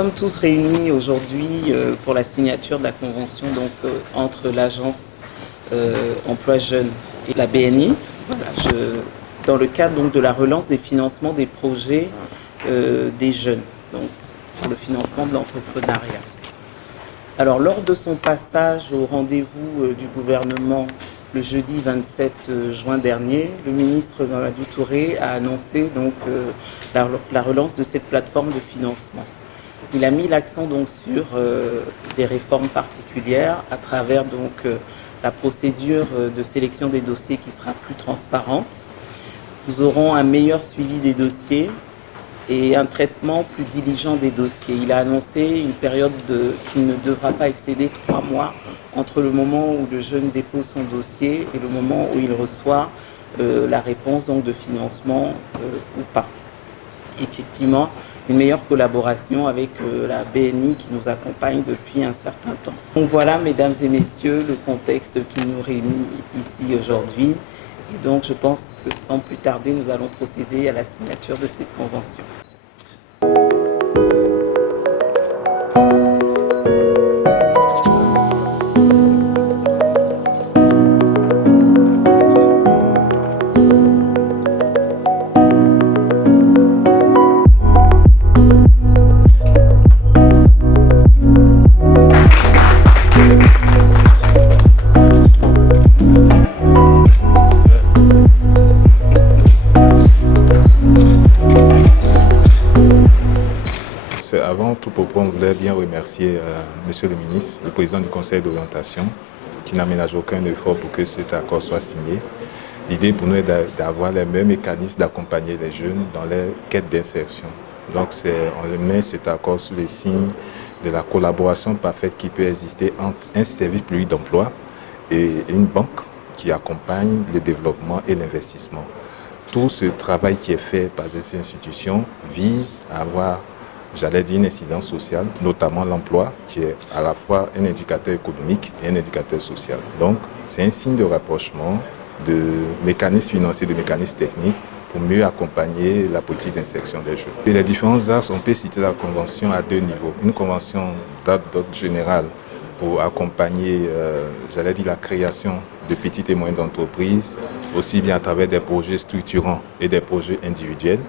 Nous sommes tous réunis aujourd'hui pour la signature de la convention entre l'agence Emploi Jeunes et la BNI, dans le cadre de la relance des financements des projets des jeunes, donc pour le financement de l'entrepreneuriat. Alors, lors de son passage au rendez-vous du gouvernement le jeudi 27 juin dernier, le ministre Mamadou Touré a annoncé la relance de cette plateforme de financement. Il a mis l'accent sur des réformes particulières à travers la procédure de sélection des dossiers qui sera plus transparente. Nous aurons un meilleur suivi des dossiers et un traitement plus diligent des dossiers. Il a annoncé une période qui ne devra pas excéder 3 mois entre le moment où le jeune dépose son dossier et le moment où il reçoit la réponse de financement ou pas. Effectivement, une meilleure collaboration avec la BNI qui nous accompagne depuis un certain temps. Donc voilà, mesdames et messieurs, le contexte qui nous réunit ici aujourd'hui. Et donc, je pense que sans plus tarder, nous allons procéder à la signature de cette convention. Avant tout propos, on voulait bien remercier Monsieur le ministre, le président du Conseil d'orientation, qui n'aménage aucun effort pour que cet accord soit signé. L'idée pour nous est d'avoir les mêmes mécanismes d'accompagner les jeunes dans leur quête d'insertion. Donc on met cet accord sous les signes de la collaboration parfaite qui peut exister entre un service public d'emploi et une banque qui accompagne le développement et l'investissement. Tout ce travail qui est fait par ces institutions vise à avoir, j'allais dire, une incidence sociale, notamment l'emploi, qui est à la fois un indicateur économique et un indicateur social. Donc, c'est un signe de rapprochement de mécanismes financiers, de mécanismes techniques pour mieux accompagner la politique d'insertion des jeunes. Et les différents axes, on peut citer la convention à 2 niveaux. Une convention d'ordre général pour accompagner, j'allais dire, la création de petites et moyennes entreprises, aussi bien à travers des projets structurants et des projets individuels.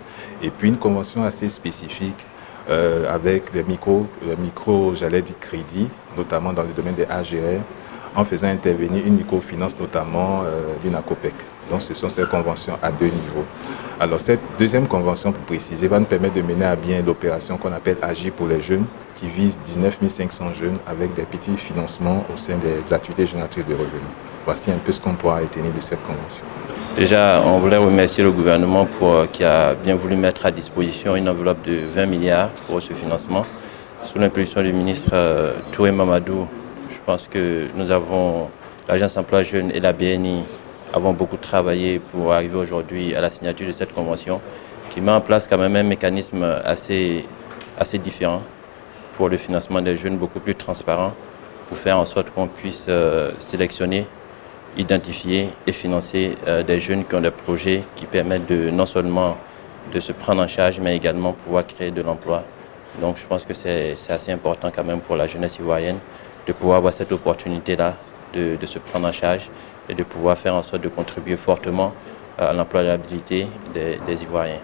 Et puis une convention assez spécifique avec les micro, j'allais dire, crédits, notamment dans le domaine des AGR, en faisant intervenir une microfinance, notamment l'UNACOPEC. Donc ce sont ces conventions à 2 niveaux. Alors cette deuxième convention, pour préciser, va nous permettre de mener à bien l'opération qu'on appelle Agir pour les jeunes, qui vise 19 500 jeunes avec des petits financements au sein des activités génératrices de revenus. Voici un peu ce qu'on pourra retenir de cette convention. Déjà, on voulait remercier le gouvernement qui a bien voulu mettre à disposition une enveloppe de 20 milliards pour ce financement. Sous l'impulsion du ministre Touré Mamadou, je pense que l'Agence Emploi Jeunes et la BNI avons beaucoup travaillé pour arriver aujourd'hui à la signature de cette convention qui met en place quand même un mécanisme assez différent pour le financement des jeunes, beaucoup plus transparent, pour faire en sorte qu'on puisse sélectionner, identifier et financer des jeunes qui ont des projets qui permettent non seulement de se prendre en charge, mais également pouvoir créer de l'emploi. Donc je pense que c'est assez important quand même pour la jeunesse ivoirienne de pouvoir avoir cette opportunité-là de se prendre en charge et de pouvoir faire en sorte de contribuer fortement à l'employabilité des Ivoiriens.